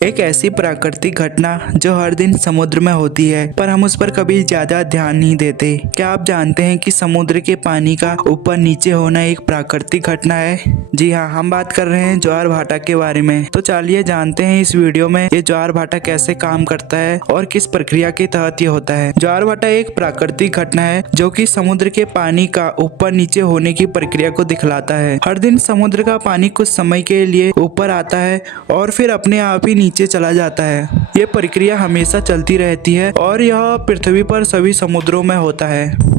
एक ऐसी प्राकृतिक घटना जो हर दिन समुद्र में होती है, पर हम उस पर कभी ज्यादा ध्यान नहीं देते। क्या आप जानते हैं कि समुद्र के पानी का ऊपर नीचे होना एक प्राकृतिक घटना है? जी हाँ, हम बात कर रहे हैं ज्वार भाटा के बारे में। तो चलिए जानते हैं इस वीडियो में ये ज्वार भाटा कैसे काम करता है और किस प्रक्रिया के तहत ये होता है। ज्वार भाटा एक प्राकृतिक घटना है जो कि समुद्र के पानी का ऊपर नीचे होने की प्रक्रिया को दिखलाता है। हर दिन समुद्र का पानी कुछ समय के लिए ऊपर आता है और फिर अपने आप ही नीचे चला जाता है। ये प्रक्रिया हमेशा चलती रहती है और यह पृथ्वी पर सभी समुद्रों में होता है।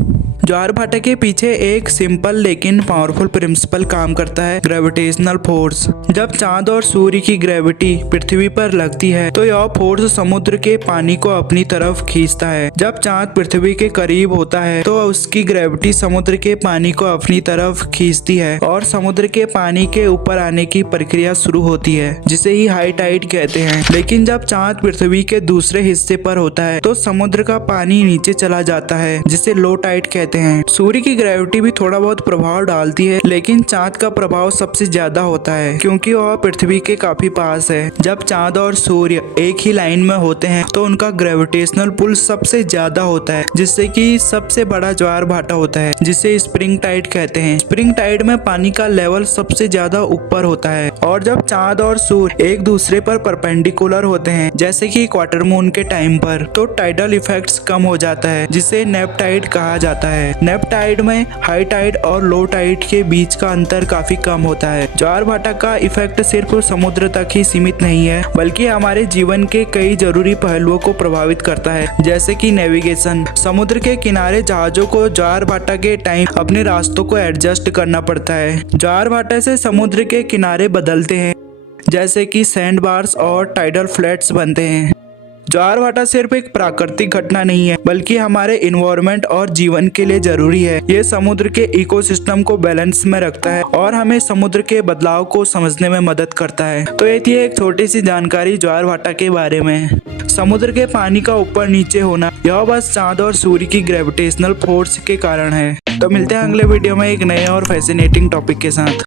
ज्वार भाटा के पीछे एक सिंपल लेकिन पावरफुल प्रिंसिपल काम करता है, ग्रेविटेशनल फोर्स। जब चांद और सूर्य की ग्रेविटी पृथ्वी पर लगती है तो यह फोर्स समुद्र के पानी को अपनी तरफ खींचता है। जब चांद पृथ्वी के करीब होता है तो उसकी ग्रेविटी समुद्र के पानी को अपनी तरफ खींचती है और समुद्र के पानी के ऊपर आने की प्रक्रिया शुरू होती है, जिसे ही हाई टाइड कहते हैं। लेकिन जब चांद पृथ्वी के दूसरे हिस्से पर होता है तो समुद्र का पानी नीचे चला जाता है, जिसे लो टाइड कहते हैं। सूर्य की ग्रेविटी भी थोड़ा बहुत प्रभाव डालती है, लेकिन चांद का प्रभाव सबसे ज्यादा होता है क्योंकि वह पृथ्वी के काफी पास है। जब चांद और सूर्य एक ही लाइन में होते हैं तो उनका ग्रेविटेशनल पुल सबसे ज्यादा होता है, जिससे कि सबसे बड़ा ज्वार भाटा होता है, जिसे स्प्रिंग टाइड कहते हैं। स्प्रिंग टाइड में पानी का लेवल सबसे ज्यादा ऊपर होता है और जब चांद और सूर्य एक दूसरे पर परपेंडिकुलर होते हैं, जैसे कि क्वार्टर मून के टाइम पर, तो टाइडल इफेक्ट्स कम हो जाता है, जिसे नेप टाइड कहा जाता है। नेप टाइड में हाई टाइड और लो टाइड के बीच का अंतर काफी कम होता है। ज्वार भाटा का इफेक्ट सिर्फ समुद्र तक ही सीमित नहीं है, बल्कि हमारे जीवन के कई जरूरी पहलुओं को प्रभावित करता है, जैसे कि नेविगेशन। समुद्र के किनारे जहाजों को ज्वार भाटा के टाइम अपने रास्तों को एडजस्ट करना पड़ता है। ज्वार भाटा से समुद्र के किनारे बदलते हैं, जैसे कि सैंड बार्स और टाइडल फ्लैट्स बनते हैं। ज्वार भाटा सिर्फ एक प्राकृतिक घटना नहीं है, बल्कि हमारे इन्वायरमेंट और जीवन के लिए जरूरी है। ये समुद्र के इकोसिस्टम को बैलेंस में रखता है और हमें समुद्र के बदलाव को समझने में मदद करता है। तो ये थी एक छोटी सी जानकारी ज्वार भाटा के बारे में। समुद्र के पानी का ऊपर नीचे होना यह बस चांद और सूर्य की ग्रेविटेशनल फोर्स के कारण है। तो मिलते हैं अगले वीडियो में एक नए और फैसिनेटिंग टॉपिक के साथ।